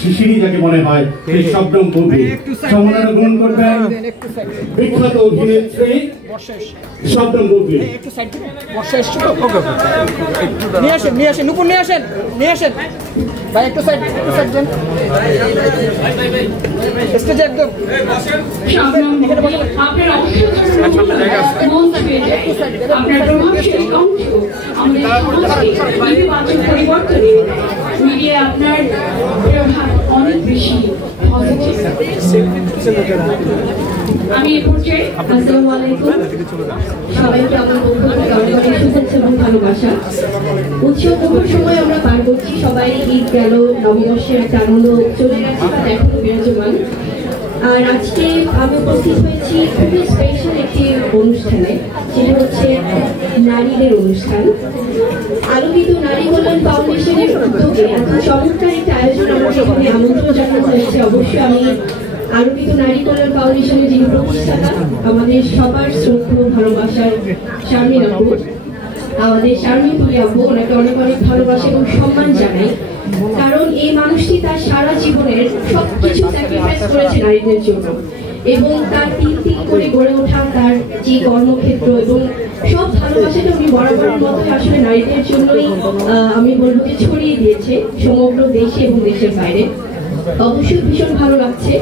শিশিরি যাকে মনে হয় এই শবনম বুবলি সম্মাননা গ্রহণ করবেন বিখ্যাত অভিনেত্রী শবনম বুবলি। নিয়ে আসেন নুপুর নিয়ে আসেন ভাই একটু সাইড দেন স্টেজে একদম মিডিয়া আপনার অনেক বেশি আমি এ পর্যায়ে আসসালামু আলাইকুম সবাইকে আমার পক্ষ থেকে অনেক অনেক শুভেচ্ছা এবং ভালোবাসা। উৎসব মুখর সময় আমরা পার করছি, সবাই ঈদ গেল, নববর্ষের একটা আনন্দ চলে গেছে বা এখনো বিরাজমান। আর আজকে আমি উপস্থিত হয়েছি খুবই স্পেশাল একটি অনুষ্ঠানে, সেটা হচ্ছে নারীদের অনুষ্ঠান। আলোকিত নারী কল্যাণ ফাউন্ডেশনের উদ্যোগে এত চমৎকার একটা আয়োজন আমাকে এখানে আমন্ত্রণ জানানো হয়েছে। অবশ্যই আমি আলোকিত নারী কল্যাণ ফাউন্ডেশনের যিনি প্রতিষ্ঠাতা, আমাদের সবার শ্রদ্ধেয় ভালোবাসার শারমিন আপু, আমাদের শারমিন আপু, ওনাকে অনেক অনেক ভালোবাসা এবং সম্মান জানাই। কারণ এই মানুষটি তার সারা জীবনের সবকিছু স্যাক্রিফাইস করেছে নারীদের জন্য, এবং তার তিন করে গড়ে ওঠা তার যে কর্মক্ষেত্র এবং সব ভালোবাসাটা উনি বরাবরের মতোই আসলে নারীদের জন্যই আমি বলবো যে ছড়িয়ে দিয়েছে সমগ্র দেশে এবং দেশের বাইরে। অবশ্যই ভীষণ ভালো লাগছে।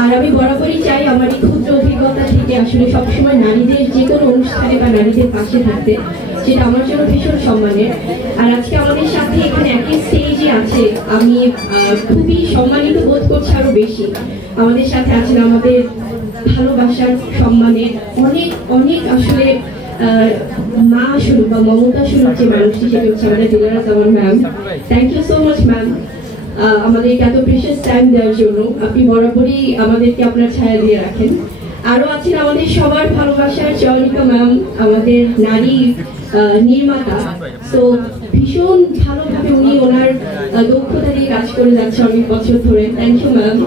আর আমি বরাবরই চাই আমার এই ক্ষুদ্র অভিজ্ঞতা থেকে আসলে সবসময় নারীদের যে কোনো অনুষ্ঠানে বা নারীদের পাশে থাকতে, যেটা আমার জন্য ভীষণ সম্মানের। আর আজকে আমাদের সাথে এখানে একই স্টেজে আছে, আমি খুবই সম্মানিত বোধ করছি আরো বেশি। আমাদের সাথে আছেন আমাদের ভালোবাসার সম্মানের অনেক অনেক আসলে মা স্বরূপ বা মমতা স্বরূপ যে মানুষটি, সেটা হচ্ছে আমাদের Dilara Zaman ma'am. Thank you so much ma'am আমাদেরকে এত প্রিশিয়াস টাইম দেওয়ার জন্য। আপনি বরাবরই আমাদেরকে আপনার ছায়া দিয়ে রাখেন। আরো আছেন আমাদের সবার ভালোবাসার চয়নিকা ম্যাম, আমাদের নারী নির্মাতা। তো ভীষণ ভালোভাবে উনি ওনার দক্ষতা দিয়ে কাজ করে যাচ্ছে অনেক বছর ধরে। Thank you ma'am.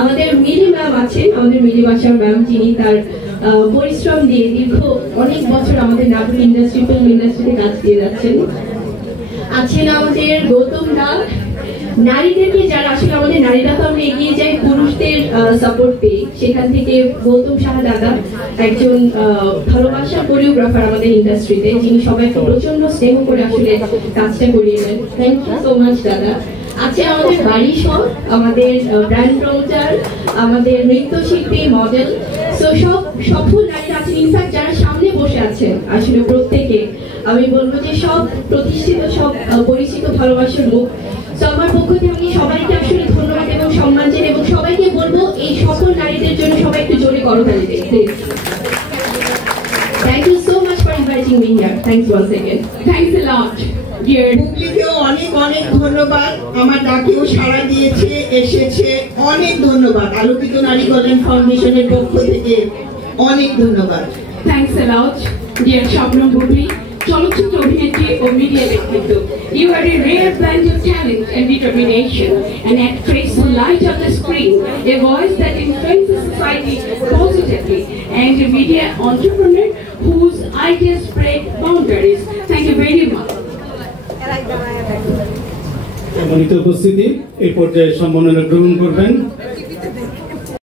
আমাদের মিলি ম্যাম আছেন, আমাদের মিলি বাসার ম্যাম, যিনি তার পরিশ্রম দিয়ে দীর্ঘ অনেক বছর আমাদের নাটক ইন্ডাস্ট্রি, ফিল্ম ইন্ডাস্ট্রিতে কাজ দিয়ে যাচ্ছেন। আছেন আমাদের গৌতম দা। নারীদেরকে যারা আসলে আমাদের নারীরা তো আমরা এগিয়ে যাই পুরুষদের সাপোর্ট পেয়ে, সেখান থেকে গৌতম সাহা দাদা একজন ভালোবাসার কোরিওগ্রাফার আমাদের ইন্ডাস্ট্রিতে, যিনি সবাইকে প্রচন্ড স্নেহ করে আসলে কাজটা করিয়ে নেন। থ্যাংক ইউ সো মাচ দাদা। আছে আমাদের বাড়ি সব, আমাদের ব্র্যান্ড প্রমোটার, আমাদের নৃত্যশিল্পী, মডেল, তো সব সফল নারীরা আছেন। ইনফ্যাক্ট যারা সামনে বসে আছেন আসলে প্রত্যেকে আমি বলবো যে সব প্রতিষ্ঠিত, সব পরিচিত ভালোবাসার মুখ। তো আমার পক্ষ থেকে আমি সবাইকে আসলে ধন্যবাদ এবং সম্মান জানাই, এবং সবাইকে বলবো এই সকল নারীদের জন্য সবাই একটু জোরে করতালি দিন please. Thank you so much for inviting me here. Thanks once again. Thanks a lot. বুবলিকেও অনেক অনেক ধন্যবাদ, আমার ডাকেও সাড়া দিয়েছে, এসেছে, অনেক ধন্যবাদ। আলোকিত নারী কল্যাণ ফাউন্ডেশনের পক্ষ থেকে অনেক ধন্যবাদ। Thanks a lot dear Shabnam Bubly, চলচ্চিত্র অভিনেত্রী ও মিডিয়া ব্যক্তিত্ব। You are a rare blend of talent and determination, an actress who light on the screen, a voice that influences society positively, and a media entrepreneur whose ideas break boundaries. Thank you very much. সম্মানিত উপস্থিতি, এই পর্যায়ে সম্মাননা গ্রহণ করবেন